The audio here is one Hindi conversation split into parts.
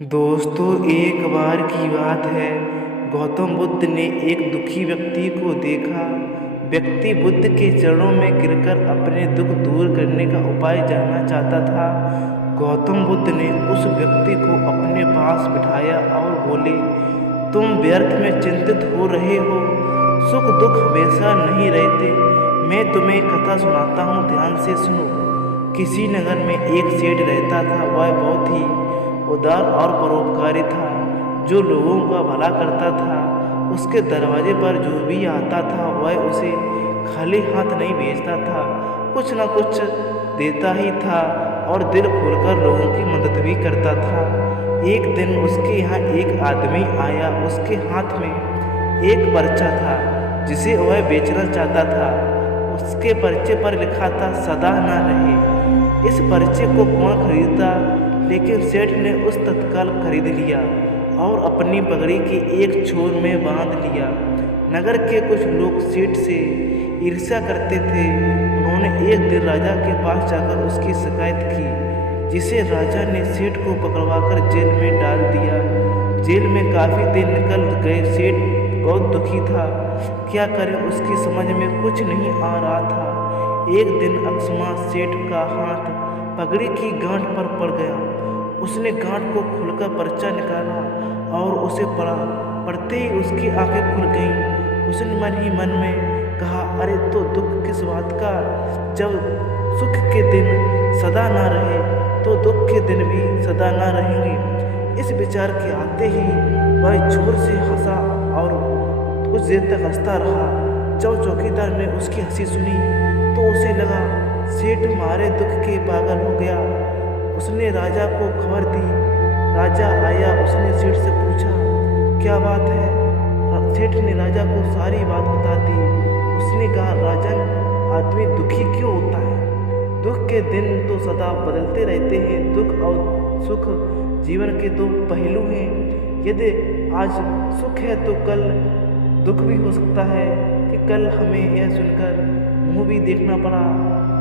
दोस्तों, एक बार की बात है। गौतम बुद्ध ने एक दुखी व्यक्ति को देखा। व्यक्ति बुद्ध के चरणों में गिरकर अपने दुख दूर करने का उपाय जानना चाहता था। गौतम बुद्ध ने उस व्यक्ति को अपने पास बिठाया और बोले, तुम व्यर्थ में चिंतित हो रहे हो। सुख दुख हमेशा नहीं रहते। मैं तुम्हें एक कथा सुनाता हूँ, ध्यान से सुनो। किसी नगर में एक सेठ रहता था। वह बहुत ही उदार और परोपकारी था, जो लोगों का भला करता था। उसके दरवाजे पर जो भी आता था वह उसे खाली हाथ नहीं भेजता था, कुछ न कुछ देता ही था और दिल खोलकर लोगों की मदद भी करता था। एक दिन उसके यहाँ एक आदमी आया। उसके हाथ में एक पर्चा था जिसे वह बेचना चाहता था। उसके पर्चे पर लिखा था, सदा न रहे। इस पर्चे को कौन खरीदता, लेकिन सेठ ने उस तत्काल खरीद लिया और अपनी पगड़ी के एक छोर में बांध लिया। नगर के कुछ लोग सेठ से ईर्ष्या करते थे। उन्होंने एक दिन राजा के पास जाकर उसकी शिकायत की, जिसे राजा ने सेठ को पकड़वाकर जेल में डाल दिया। जेल में काफ़ी दिन निकल गए। सेठ बहुत दुखी था। क्या करे, उसकी समझ में कुछ नहीं आ रहा था। एक दिन अकस्मात सेठ का हाथ पगड़ी की गांठ पर पड़ गया। उसने गांठ को खोलकर पर्चा निकाला और उसे पढ़ा। पढ़ते ही उसकी आंखें खुल गईं। उसने मन ही मन में कहा, अरे तो दुख किस बात का। जब सुख के दिन सदा ना रहे तो दुख के दिन भी सदा ना रहेंगे। इस विचार के आते ही वह जोर से हंसा और कुछ देर तक हंसता रहा। जब चौकीदार ने उसकी हंसी सुनी तो उसे लगा सेठ मारे दुख के पागल हो गया। उसने राजा को खबर दी। राजा आया। उसने सेठ से पूछा, क्या बात है। सेठ ने राजा को सारी बात बता दी। उसने कहा, राजन, आदमी दुखी क्यों होता है। दुख के दिन तो सदा बदलते रहते हैं। दुख और सुख जीवन के दो पहलू हैं। यदि आज सुख है तो कल दुख भी हो सकता है कि कल हमें यह सुनकर मुँह भी देखना पड़ा।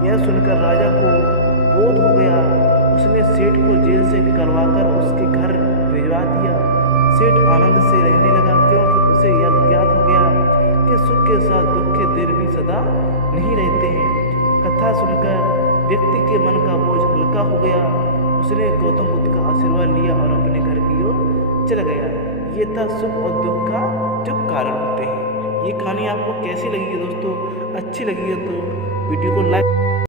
यह सुनकर राजा को बोध हो गया। उसने सेठ को जेल से निकलवाकर उसके घर भिजवा दिया। सेठ आनंद से रहने लगा, क्योंकि उसे यह ज्ञात हो गया कि सुख के साथ दुख के दिन भी सदा नहीं रहते हैं। कथा सुनकर व्यक्ति के मन का बोझ हल्का हो गया। उसने गौतम बुद्ध का आशीर्वाद लिया और अपने घर की ओर चला गया। ये था सुख और दुख का जो कारण होते हैं। ये कहानी आपको कैसी लगी है दोस्तों? अच्छी लगी है तो वीडियो को लाइक